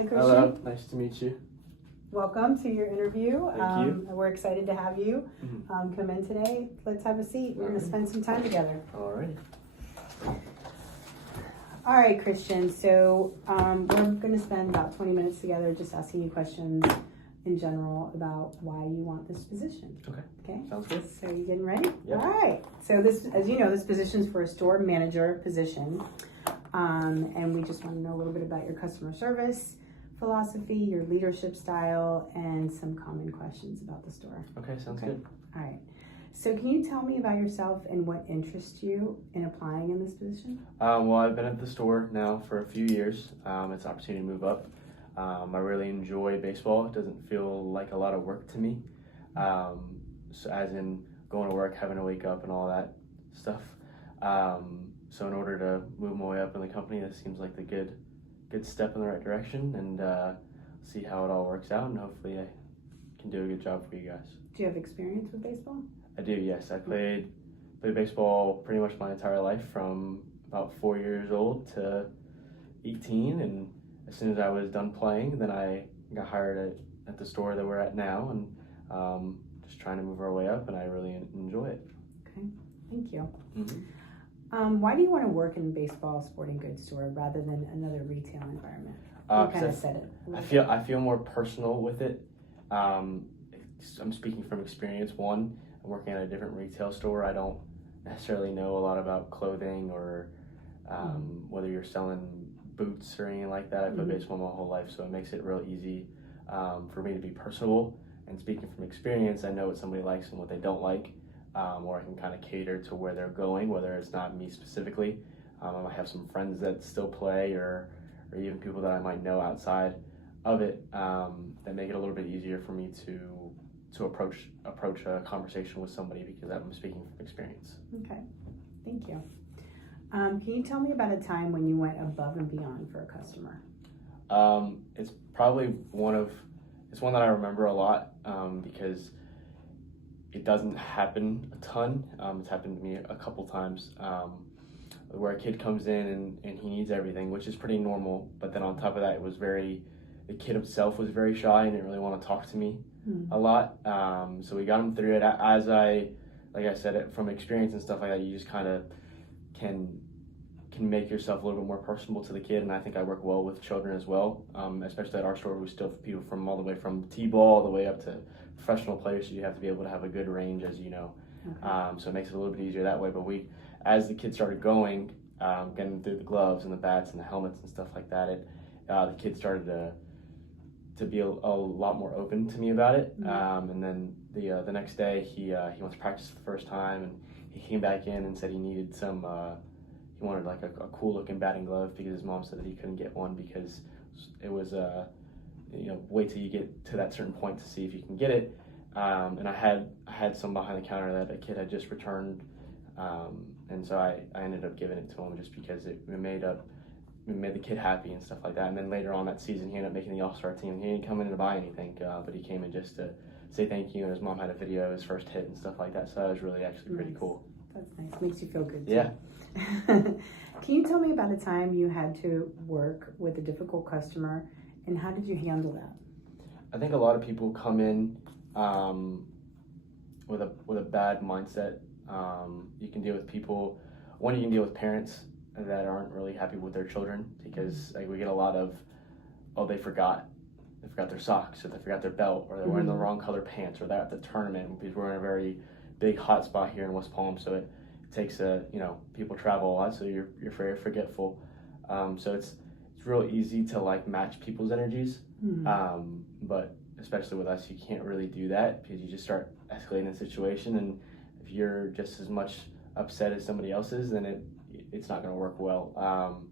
Hi, Christian. Hello, nice to meet you. Welcome to your interview. Thank you. We're excited to have you come in today. Let's have a seat. We're going to spend some time together. All right. All right, Christian. So we're going to spend about 20 minutes together just asking you questions in general about why you want this position. Okay. Sounds good. So you getting ready? Yep. All right. So this, as you know, this position is for a store manager position. And we just want to know a little bit about your customer service philosophy, your leadership style, and some common questions about the store. Okay, sounds good. All right. So can you tell me about yourself and what interests you in applying in this position? Well, I've been at the store now for a few years. It's an opportunity to move up. I really enjoy baseball. It doesn't feel like a lot of work to me. So as in going to work, having to wake up and all that stuff. So in order to move my way up in the company, this seems like the good step in the right direction, and see how it all works out, and hopefully I can do a good job for you guys. Do you have experience with baseball? I do, yes. I played baseball pretty much my entire life from about 4 years old to 18, and as soon as I was done playing, then I got hired at the store that we're at now, and just trying to move our way up, and I really enjoy it. Okay, thank you. Mm-hmm. Why do you want to work in a baseball sporting goods store rather than another retail environment? You kind of said it. I feel more personal with it. I'm speaking from experience. One, I'm working at a different retail store. I don't necessarily know a lot about clothing or whether you're selling boots or anything like that. I played baseball my whole life, so it makes it real easy for me to be personable. And speaking from experience, I know what somebody likes and what they don't like. Or I can kind of cater to where they're going, whether it's not me specifically. I might have some friends that still play, or even people that I might know outside of it, that make it a little bit easier for me to approach a conversation with somebody, because I'm speaking from experience. Okay, thank you. Can you tell me about a time when you went above and beyond for a customer? It's probably one that I remember a lot, because it doesn't happen a ton. It's happened to me a couple times, where a kid comes in and he needs everything, which is pretty normal. But then on top of that, the kid himself was very shy and didn't really want to talk to me a lot. So we got him through it. Like I said, from experience and stuff like that, you just kind of can make yourself a little bit more personable to the kid. And I think I work well with children as well, especially at our store. We still have people from all the way from T-ball all the way up to professional players, so you have to be able to have a good range, as you know. Okay. So it makes it a little bit easier that way. But as the kids started going, getting through the gloves and the bats and the helmets and stuff like that, the kids started to be a lot more open to me about it. And then the next day, he went to practice for the first time, and he came back in and said he needed some. He wanted like a cool looking batting glove, because his mom said that he couldn't get one because it was wait till you get to that certain point to see if you can get it. And I had some behind the counter that a kid had just returned, and so I ended up giving it to him just because it made the kid happy and stuff like that. And then later on that season, he ended up making the All-Star team. He didn't come in to buy anything, but he came in just to say thank you, and his mom had a video of his first hit and stuff like that, so that was really actually pretty cool. That's nice. Makes you feel good too. Yeah. Can you tell me about a time you had to work with a difficult customer, and how did you handle that? I think a lot of people come in with a bad mindset. You can deal with people. One, you can deal with parents that aren't really happy with their children, because we get a lot of, they forgot their socks, or they forgot their belt, or they're wearing the wrong color pants, or they're at the tournament, because we're in a very big hot spot here in West Palm, so it takes people travel a lot, so you're very forgetful. So it's real easy to like match people's energies, but especially with us, you can't really do that, because you just start escalating the situation, and if you're just as much upset as somebody else is, then it's not going to work well.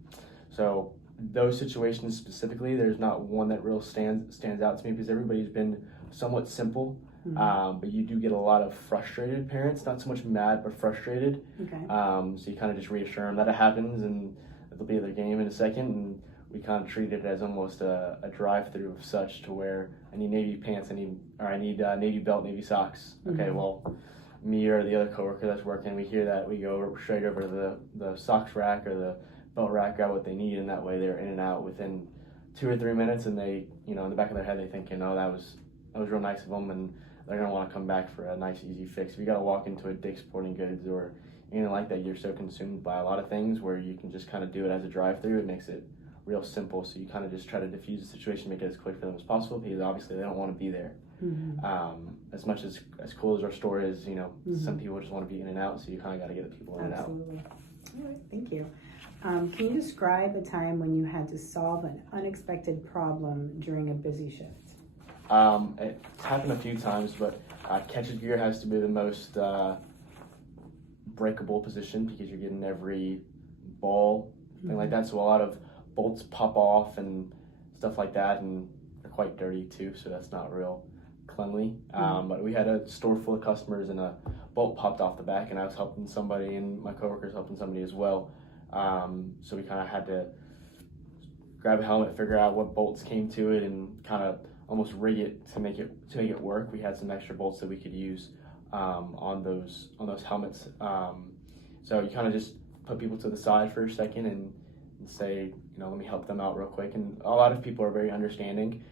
So those situations specifically, there's not one that real stands out to me, because everybody's been somewhat simple. But you do get a lot of frustrated parents, not so much mad, but frustrated. Okay. So you kind of just reassure them that it happens, and it'll be their game in a second, and we kind of treat it as almost a drive-through of such, to where I need navy pants, I need navy belt, navy socks. Okay, well, me or the other coworker that's working, we hear that, we go straight over to the socks rack or the belt rack, grab what they need, and that way they're in and out within 2 or 3 minutes, and they, in the back of their head, they thinking, oh, that was real nice of them, and they're gonna want to come back for a nice, easy fix. If you gotta walk into a Dick's Sporting Goods or anything like that, you're so consumed by a lot of things where you can just kind of do it as a drive-through. It makes it real simple. So you kind of just try to diffuse the situation, make it as quick for them as possible, because obviously they don't want to be there. As much as cool as our store is, some people just want to be in and out, so you kind of got to get the people in and out. Absolutely. All right, thank you. Can you describe a time when you had to solve an unexpected problem during a busy shift? It's happened a few times, but catcher's gear has to be the most breakable position, because you're getting every ball, thing like that. So a lot of bolts pop off and stuff like that, and they're quite dirty too, so that's not real cleanly. But we had a store full of customers, and a bolt popped off the back, and I was helping somebody, and my coworkers helping somebody as well. So we kind of had to grab a helmet, figure out what bolts came to it, and kind of almost rig it to make it work. We had some extra bolts that we could use on those helmets. So you kind of just put people to the side for a second and say, let me help them out real quick. And a lot of people are very understanding.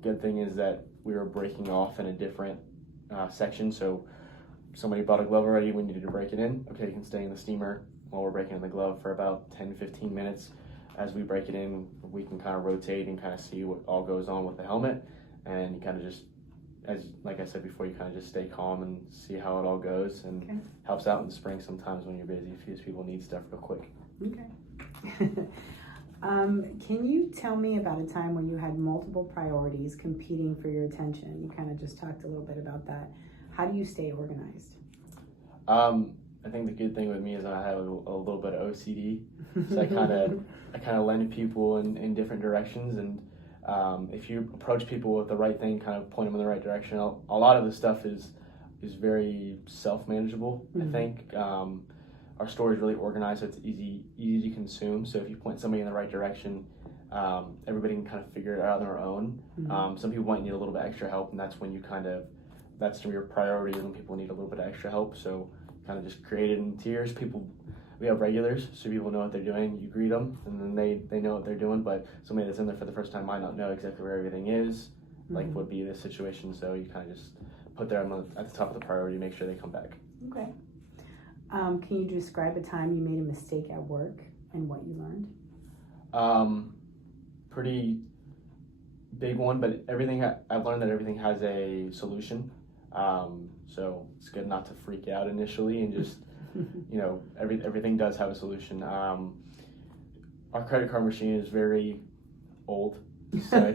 Good thing is that we were breaking off in a different section. So somebody bought a glove already, we needed to break it in. Okay, you can stay in the steamer while we're breaking in the glove for about 10-15 minutes. As we break it in, we can kind of rotate and kind of see what all goes on with the helmet. And you kind of just, like I said before, you kind of just stay calm and see how it all goes. And helps out in the spring sometimes when you're busy, because people need stuff real quick. Okay. Can you tell me about a time when you had multiple priorities competing for your attention? You kind of just talked a little bit about that. How do you stay organized? I think the good thing with me is I have a little bit of OCD, so I kind of lend people in different directions, and if you approach people with the right thing, kind of point them in the right direction, a lot of the stuff is very self-manageable. I think our store is really organized, so it's easy to consume. So if you point somebody in the right direction, everybody can kind of figure it out on their own. Some people might need a little bit extra help, and that's when that's your priority, when people need a little bit of extra help. So kind of just create it in tiers. We have regulars, so people know what they're doing. You greet them, and then they know what they're doing. But somebody that's in there for the first time might not know exactly where everything is, like would be this situation. So you kind of just put them at the top of the priority, make sure they come back. Okay. Can you describe a time you made a mistake at work and what you learned? Pretty big one, but I've learned that everything has a solution. So it's good not to freak out initially, and just everything does have a solution. Our credit card machine is very old, so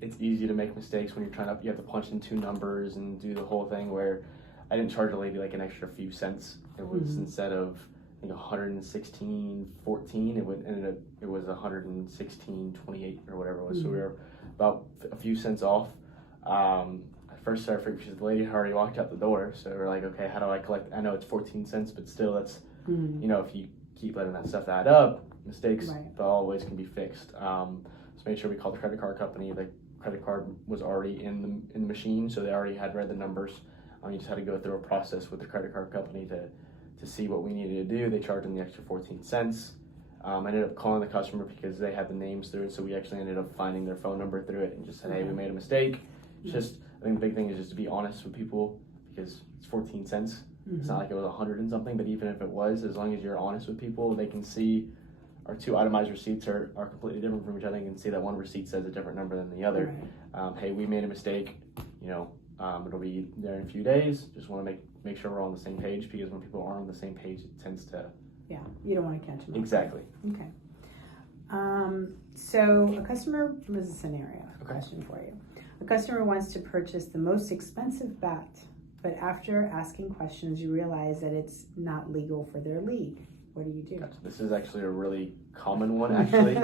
it's easy to make mistakes when you have to punch in 2 numbers and do the whole thing. Where I didn't charge a lady like an extra few cents. It was instead of I think 116.14, it was 116.28 or whatever it was. So we were about a few cents off. At first started freaking, because the lady already walked out the door, so we're like, okay, how do I collect? I know it's 14 cents, but still, that's if you keep letting that stuff add up, mistakes always can be fixed. So made sure we called the credit card company. The credit card was already in the machine, so they already had read the numbers. You just had to go through a process with the credit card company to see what we needed to do. They charged them the extra 14 cents. I ended up calling the customer because they had the names through it, so we actually ended up finding their phone number through it and just said, hey, we made a mistake. I think the big thing is just to be honest with people, because it's 14 cents. It's not like it was 100 and something, but even if it was, as long as you're honest with people, they can see our 2 itemized receipts are completely different from each other. You can see that one receipt says a different number than the other. Hey, we made a mistake, it'll be there in a few days. Just want to make sure we're all on the same page, because when people aren't on the same page, it tends to... Yeah, you don't want to catch them up. Exactly. Okay. So a customer, this is a scenario question for you. A customer wants to purchase the most expensive bat, but after asking questions, you realize that it's not legal for their league. What do you do? This is actually a really common one, actually,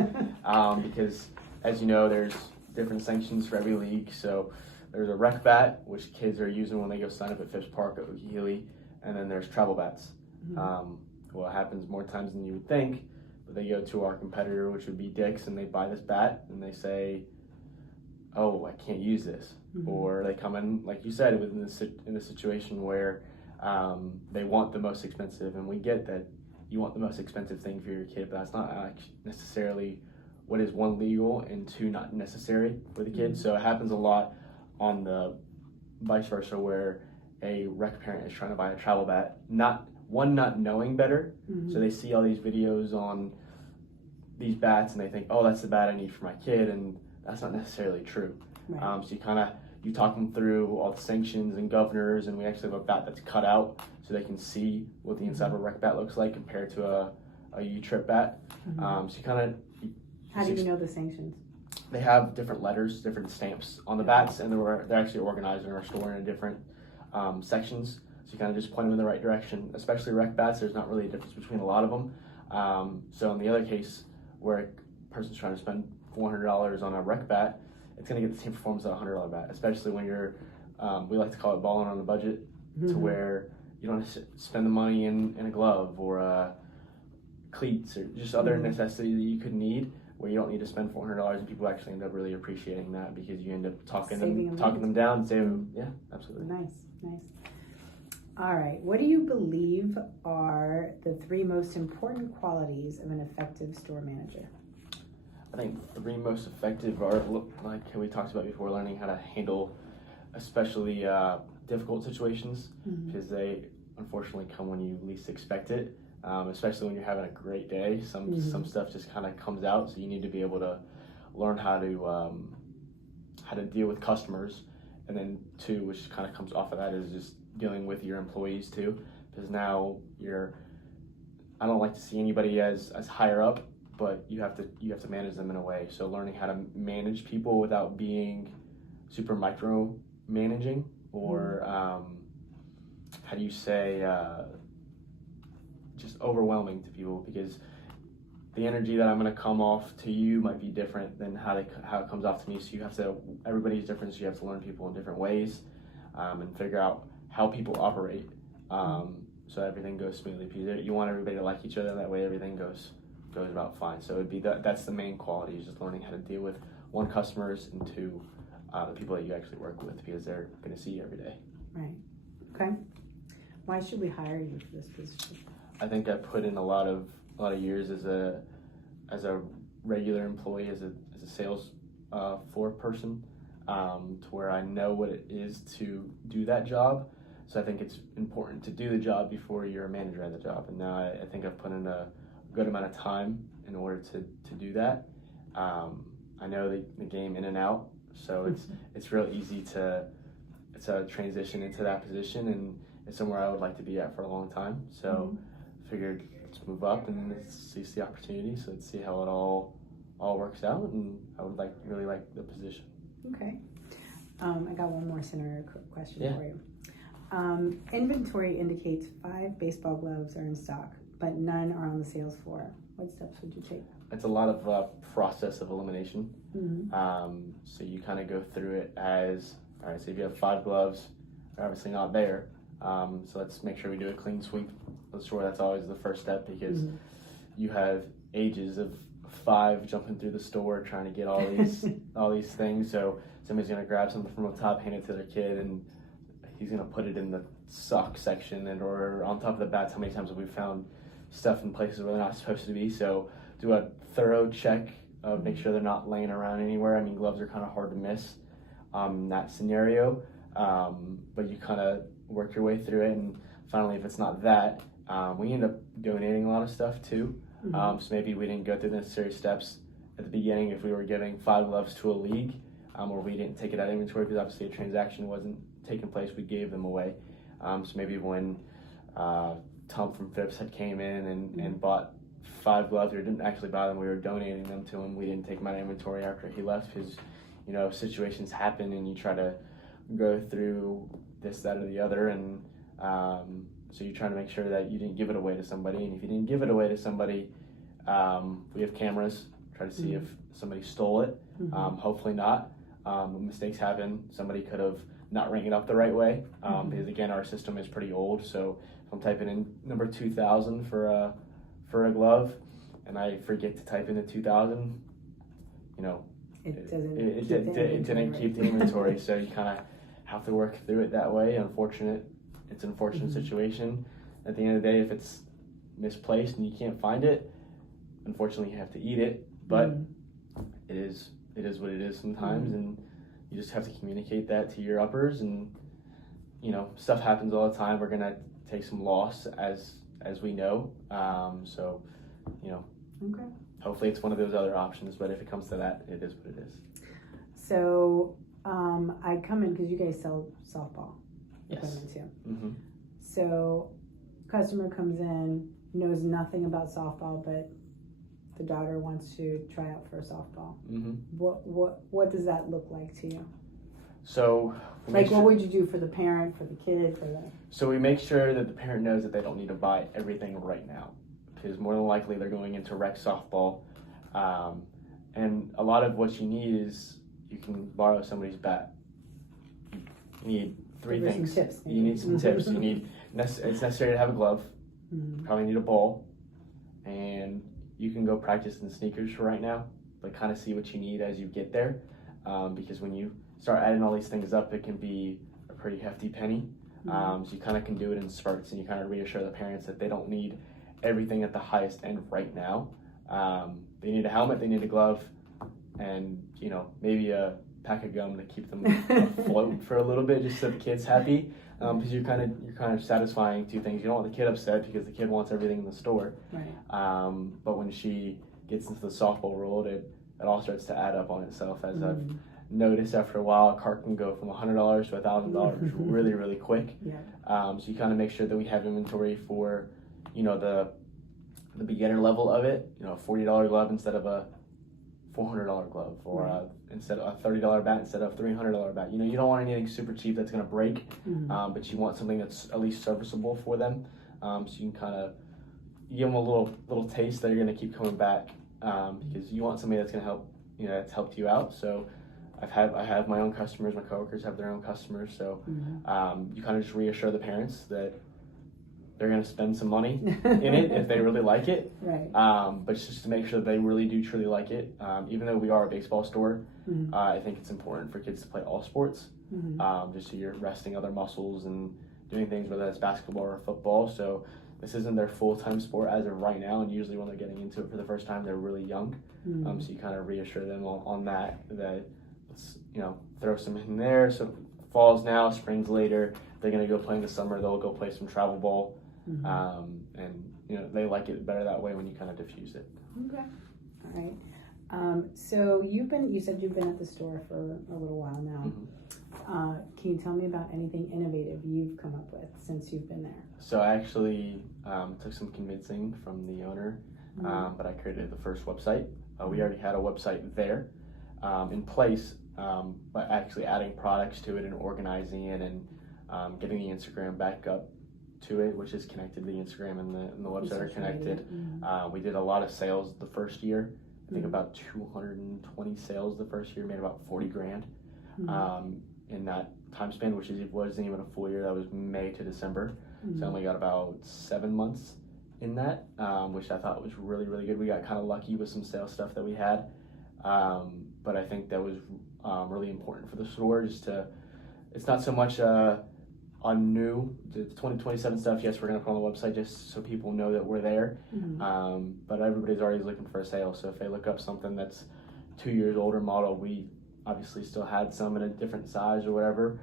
because as you know, there's different sanctions for every league. So there's a rec bat, which kids are using when they go sign up at Phipps Park at Healy, and then there's travel bats. Well, it happens more times than you would think, but they go to our competitor, which would be Dick's, and they buy this bat, and they say, oh, I can't use this. Or they come in, like you said, in a situation where they want the most expensive, and we get that you want the most expensive thing for your kid, but that's not necessarily what is one legal and two not necessary for the kid. So it happens a lot on the vice versa, where a rec parent is trying to buy a travel bat, not knowing better. So they see all these videos on these bats and they think, oh, that's the bat I need for my kid, and that's not necessarily true. Right. So you talk them through all the sanctions and governors, and we actually have a bat that's cut out so they can see what the inside of a rec bat looks like compared to a U-trip bat. So How do you know the sanctions? they have different letters, different stamps on the bats, and they're actually organized in our store in different sections. So you kind of just point them in the right direction. Especially rec bats, there's not really a difference between a lot of them. So in the other case, where a person's trying to spend $400 on a rec bat, it's going to get the same performance as a $100 bat. Especially when you're, we like to call it balling on the budget, to where you don't have to spend the money in a glove or cleats or just other necessity that you could need, where you don't need to spend $400, and people actually end up really appreciating that because you end up talking them down and saving them. Yeah, absolutely. Nice. All right. What do you believe are the 3 most important qualities of an effective store manager? I think the 3 most effective are, like we talked about before, learning how to handle especially difficult situations, because they unfortunately come when you least expect it. Especially when you're having a great day, some stuff just kind of comes out. So you need to be able to learn how to deal with customers, and then 2, which kind of comes off of that, is just dealing with your employees too. Because now I don't like to see anybody as higher up, but you have to manage them in a way. So learning how to manage people without being super micro managing, or how do you say, just overwhelming to people, because the energy that I'm going to come off to you might be different than how it comes off to me. So everybody's different, so you have to learn people in different ways, and figure out how people operate, so everything goes smoothly. Because you want everybody to like each other, that way everything goes about fine. So it'd be that's the main quality, is just learning how to deal with 1, customers, and 2, the people that you actually work with, because they're going to see you every day. Right. Okay. Why should we hire you for this position? I think I put in a lot of years as a regular employee, as a sales floor person, to where I know what it is to do that job. So I think it's important to do the job before you're a manager at the job. And now I think I've put in a good amount of time in order to do that. I know the game in and out, so it's real easy to transition into that position, and it's somewhere I would like to be at for a long time. So figured let's move up and let's seize the opportunity. So let's see how it all works out, and I would really like the position. Okay. I got one more scenario question for you. Inventory indicates 5 baseball gloves are in stock, but none are on the sales floor. What steps would you take? It's a lot of process of elimination. So you kind of go through it as, all right, so if you have 5 gloves, they're obviously not there. So let's make sure we do a clean sweep. Let's sure that's always the first step, because you have ages of 5 jumping through the store trying to get all these things. So somebody's gonna grab something from the top, hand it to their kid, and he's gonna put it in the sock section, or on top of the bats. How many times have we found stuff in places where they're not supposed to be? So do a thorough check of make sure they're not laying around anywhere. I mean, gloves are kind of hard to miss in that scenario, but you kind of work your way through it, and finally, if it's not that, we end up donating a lot of stuff too. So maybe we didn't go through the necessary steps at the beginning. If we were giving 5 gloves to a league, or we didn't take it out of inventory because obviously a transaction wasn't taking place, we gave them away. So maybe when Tom from Phipps had came in and bought 5 gloves, or didn't actually buy them, we were donating them to him. We didn't take them out of inventory after he left, because situations happen and you try to go through this, that, or the other, and so you're trying to make sure that you didn't give it away to somebody. And if you didn't give it away to somebody, we have cameras, try to see if somebody stole it. Hopefully not. Mistakes happen. Somebody could have not rang it up the right way, because again, our system is pretty old. So if I'm typing in number 2000 for a glove, and I forget to type in the 2000, it didn't keep the inventory. So you kind of have to work through it that way. It's an unfortunate situation. At the end of the day, if it's misplaced and you can't find it, unfortunately you have to eat it. But it is what it is sometimes, and you just have to communicate that to your uppers. And stuff happens all the time. We're gonna take some loss as we know. So Okay. hopefully it's one of those other options. But if it comes to that, it is what it is. So I come in because you guys sell softball Yes. equipment too. Mm-hmm. So customer comes in, knows nothing about softball, but the daughter wants to try out for softball. Mm-hmm. What does that look like to you? So Like, what would you do for the parent, for the kid, for the? So we make sure that the parent knows that they don't need to buy everything right now, because more than likely they're going into rec softball, and a lot of what you need is you can borrow somebody's bat. You need three Give her things. some tips, You need some tips. You need it's necessary to have a glove. Mhm. Probably need a ball, and you can go practice in sneakers for right now, but kind of see what you need as you get there, because when you start adding all these things up, it can be a pretty hefty penny. So you kind of can do it in spurts, and you kind of reassure the parents that they don't need everything at the highest end right now. They need a helmet, they need a glove, and maybe a pack of gum to keep them afloat for a little bit, just so the kid's happy. Because you're kind of satisfying two things. You don't want the kid upset because the kid wants everything in the store. Right. But when she gets into the softball world, it all starts to add up on itself. As I've noticed, after a while, a cart can go from $100 to $1,000 really, really quick. Yeah. So you kind of make sure that we have inventory for, the beginner level of it. A $40 glove instead of a $400 glove, or instead of a $30 bat instead of a $300 bat. You don't want anything super cheap that's going to break, but you want something that's at least serviceable for them. So you can kind of give them a little taste that you're going to keep coming back, because you want somebody that's going to help, that's helped you out. So I have my own customers, my coworkers have their own customers. So you kind of just reassure the parents that they're going to spend some money in it if they really like it. Right. But just to make sure that they really do truly like it. Even though we are a baseball store, I think it's important for kids to play all sports, just so you're resting other muscles and doing things, whether that's basketball or football. So this isn't their full-time sport as of right now, and usually when they're getting into it for the first time, they're really young. So you kind of reassure them on that let's throw some in there. So fall's now, spring's later. They're going to go play in the summer. They'll go play some travel ball. And they like it better that way when you kind of diffuse it. Okay. All right. So you said you've been at the store for a little while now. Can you tell me about anything innovative you've come up with since you've been there? So I actually took some convincing from the owner, but I created the first website. We already had a website there in place, but actually adding products to it and organizing it and getting the Instagram back up to it, which is connected. The Instagram and the website are connected. We did a lot of sales the first year. I think about 220 sales the first year, made about 40 grand in that time span, which wasn't even a full year. That was May to December. So I only got about 7 months in that, which I thought was really, really good. We got kind of lucky with some sales stuff that we had, but I think that was really important for the store. It's not so much on the 2027 stuff. Yes, we're going to put on the website just so people know that we're there. But everybody's always looking for a sale. So if they look up something that's 2 years older model, we obviously still had some in a different size or whatever.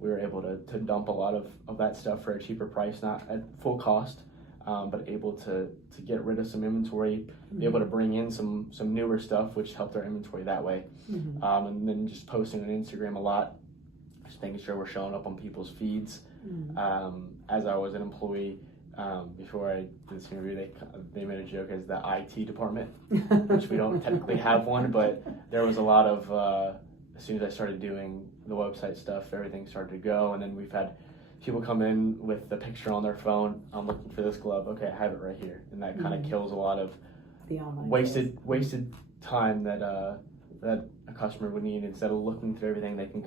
We were able to dump a lot of that stuff for a cheaper price, not at full cost, but able to get rid of some inventory, be able to bring in some newer stuff, which helped our inventory that way. And then just posting on Instagram a lot, just making sure we're showing up on people's feeds. As I was an employee, before I did this interview, they made a joke as the IT department, which we don't technically have one, but there was a lot of, as soon as I started doing the website stuff, everything started to go. And then we've had people come in with the picture on their phone. I'm looking for this glove. Okay, I have it right here. And that kind of kills a lot of The online wasted time that a customer would need. Instead of looking through everything, they can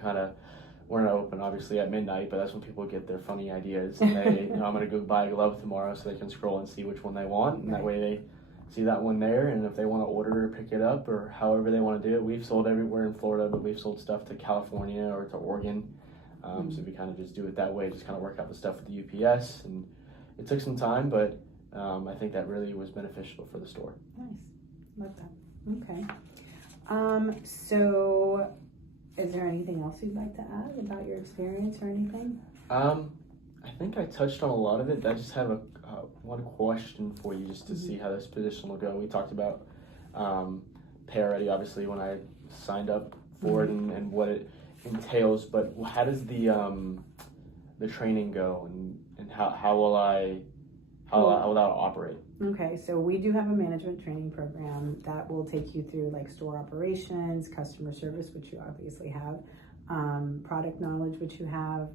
we're not open obviously at midnight, but that's when people get their funny ideas. And they, I'm going to go buy a glove tomorrow, so they can scroll and see which one they want. And that way they see that one there. And if they want to order or pick it up or however they want to do it, we've sold everywhere in Florida, but we've sold stuff to California or to Oregon. So we kind of just do it that way, just kind of work out the stuff with the UPS. And it took some time, but I think that really was beneficial for the store. Nice. Love that. Okay. So is there anything else you'd like to add about your experience or anything? I think I touched on a lot of it. I just have one question for you just to see how this position will go. We talked about pay already, obviously, when I signed up for it and what it entails, but how does the training go and how will that operate? Okay, so we do have a management training program that will take you through like store operations, customer service, which you obviously have, product knowledge, which you have,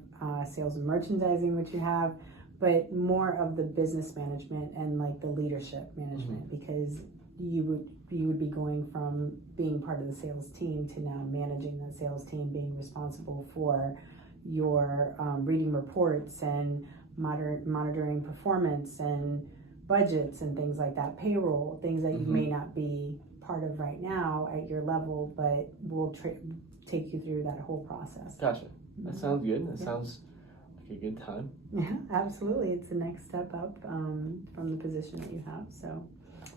sales and merchandising, which you have, but more of the business management and like the leadership management, because you would be going from being part of the sales team to now managing that sales team, being responsible for your reading reports and monitoring performance and budgets and things like that, payroll, things that you may not be part of right now at your level, but we'll take you through that whole process. Gotcha. That sounds good. That sounds like a good time. Yeah, absolutely. It's the next step up from the position that you have. So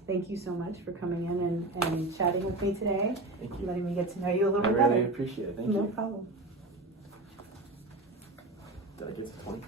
thank you so much for coming in and chatting with me today. Thank you. Letting me get to know you a little bit I really better. appreciate it. Thank No you. problem. Did I get to 20?